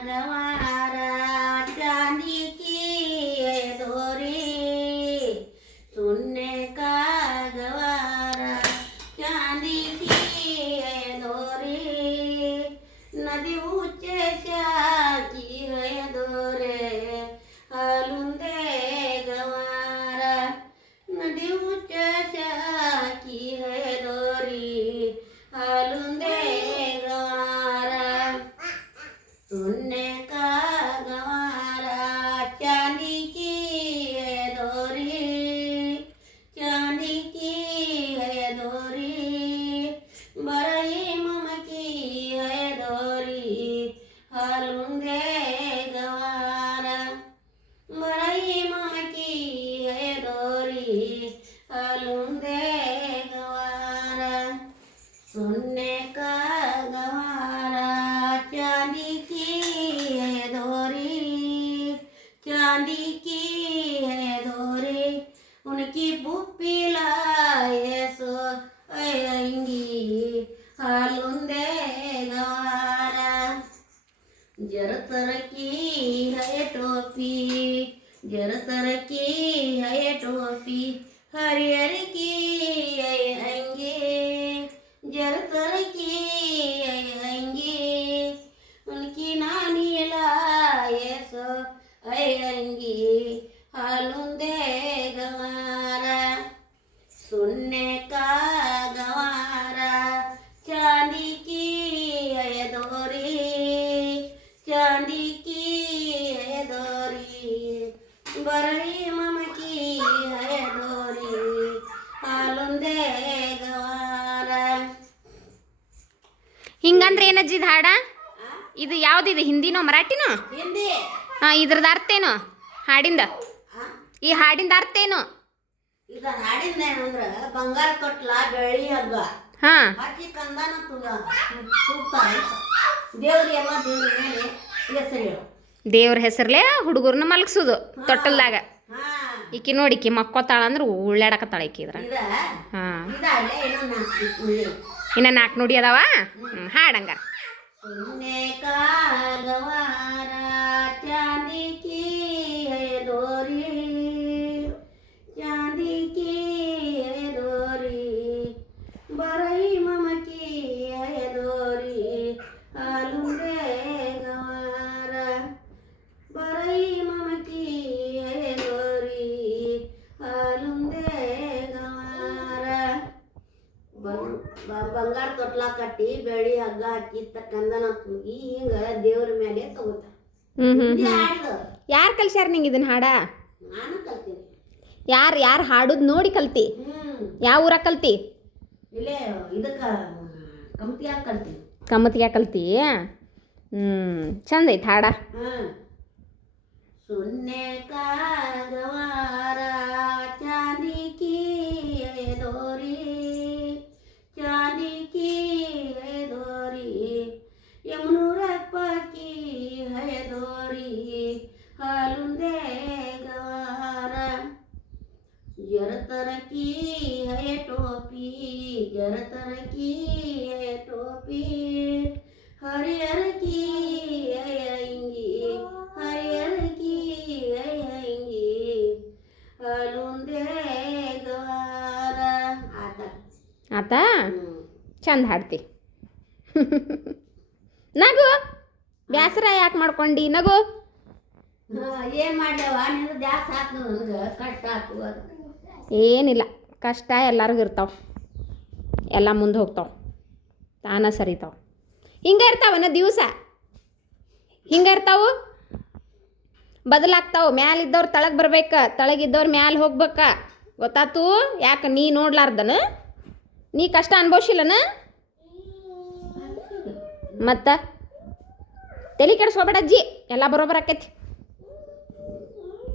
गवारा चांदी की है डोरी सुनने का गवारा चांदी की है डोरी नदी ऊंचे की है डोरे हलुंदे गवारा नदी ऊंचे की है डोरी हलुंदे गवारा सुनने का गवारा चांदी की है डोरी चांदी की है डोरी बरई मम की है डोरी हलुंदे गवारा बरई मम की है डोरी हलुंदे गवारा सुनने का गवारा चांदी की है डोरी चांदी की है डोरी उनकी बुप्पी लाए सो आएंगी हालुंदे गवारा जरतर की है टोपी जरतर की है टोपी हरियर की है अंगी जरतर की है अंगी उनकी नानी लाए सो आएंगी हालुंदे गवारा सुनने का गवारा चांदी की है डोरी चांदी की है डोरी बरई मम की है डोरी हालुंदे गवारा ಹಿಂಗಂದ್ರೆ ಏನಜ್ಜಿದ ಹಾಡ ಇದು ಯಾವ್ದಿದೆ ಹಿಂದಿನೋ ಮರಾಠಿನೋ ಹಿಂದಿ ಇದ್ರದ್ದು ಅರ್ಥ ಏನು ಹಾಡಿಂದ ಈ ಹಾಡಿಂದ ಅರ್ಥ ಏನು ಈಗ ಹಾಡಿಂದ ಏನಂದ್ರ ಬಂಗಾರ ತೊಟ್ಲ ಬೆಳ್ಳಿ ಹಗ್ಗ ಹಾ ಹಾಕಿ ಕಂದಾನ ತೂಗ್ತಾರೆ ದೇವ್ರಿ ಎಲ್ಲ ದೇವ್ರ ಮೇಲೆ ಹೆಸರು ಹೇಳು ದೇವ್ರ ಹೆಸರ್ಲೆ ಹುಡುಗರ್ನ ಮಲಗ್ಸೋದು ತೊಟ್ಟಲ್ದಾಗ ಹಾ ಈಕಿ ನೋಡಿಕಿ ಮಕ್ಕೋತಾಳ ಅಂದ್ರೆ ಉಳ್ಳಾಡಕತ್ತಾಳ ಈಕಿ ಇದ್ರ ಇದ ಹಾ ಇದ ಅಲ್ಲೇ ಇನ್ನೊಂದು ಇನ್ನ 4 ನುಡಿ ಅದಾವ ಹಾಡಂಗಾರ सुनने का गवारा चांदी की है डोरी चांदी की है डोरी बरई मम की है डोरी हालुंदे गवारा बरई मम की है डोरी हालुंदे गवारा ಬಂಗಾರ ತೊಟ್ಲ ಕಟ್ಟಿ ಬೆಳ್ಳಿ ಹಗ್ಗ ಹಾಕಿ ಕಂದನ ತೂಗಿ ಹಿಂಗ ದೇವ್ರ ಮೇಲೆ ತಗೋತಾರ ಹಾಡಿದ ಯಾರು ಕಲ್ಸ್ಯಾರ ನಿಂಗೆ ಇದನ್ನ ಹಾಡ ನಾನು ಕಲ್ತೀನಿ ಯಾರು ಹಾಡುದ್ ನೋಡಿ ಕಲ್ತಿ ಯಾವ ಊರಾಗ ಕಲ್ತಿ ಇಲ್ಲೇ ಇದಕ್ಕ ಕಮ್ತಿಯಾಗ ಕಲ್ತೀನಿ ಕಮ್ಮತಿಗೆ ಕಲ್ತಿ ಚಂದ ಐತಿ ಹಾಡ ಸುನ್ನೆ का गवारा चांदी की है डोरी चांदी की है डोरी यमुनूरप्प की है डोरी हालुंदे गवारा जरतर की है टोपी जरतर की है टोपी हरियर की है अंगी हरियर की है अंगी हालुंदे गवारा ಆತಾ ಚಂದ ಹಾಡ್ತಿ ನಗು ಬ್ಯಾಸರ ಯಾಕೆ ಮಾಡ್ಕೊಂಡಿ ನಗು ಏನು ಮಾಡ್ಯವ ನಿಂದು ಜಾಸ್ತಿ ಹಾಕು ನನಗೆ ಕಷ್ಟ ಹಾಕು ಏನಿಲ್ಲ ಕಷ್ಟ ಎಲ್ಲರಿಗೂ ಇರ್ತಾವ ಎಲ್ಲ ಮುಂದೆ ಹೋಗ್ತಾವ ತಾನ ಸರಿತಾವ ಹಿಂಗೆ ಇರ್ತಾವನ ದಿವಸ ಹಿಂಗೆ ಇರ್ತಾವು ಬದಲಾಗ್ತಾವು ಮ್ಯಾಲಿದ್ದವ್ರು ತಳಗೆ ಬರ್ಬೇಕು ತಳಗಿದ್ದವ್ರು ಮ್ಯಾಲೆ ಹೋಗ್ಬೇಕ ಗೊತ್ತಾತು ಯಾಕೆ ನೀ ನೋಡ್ಲಾರ್ದನ ನೀ ಕಷ್ಟ ಅನ್ಭವಿಸಿಲ್ಲನ ಮತ್ತು ತಲೆ ಕೆಡಿಸ್ಕೋಬೇಡ ಅಜ್ಜಿ ಎಲ್ಲ ಬರೋಬರ್ ಆಕೈತಿ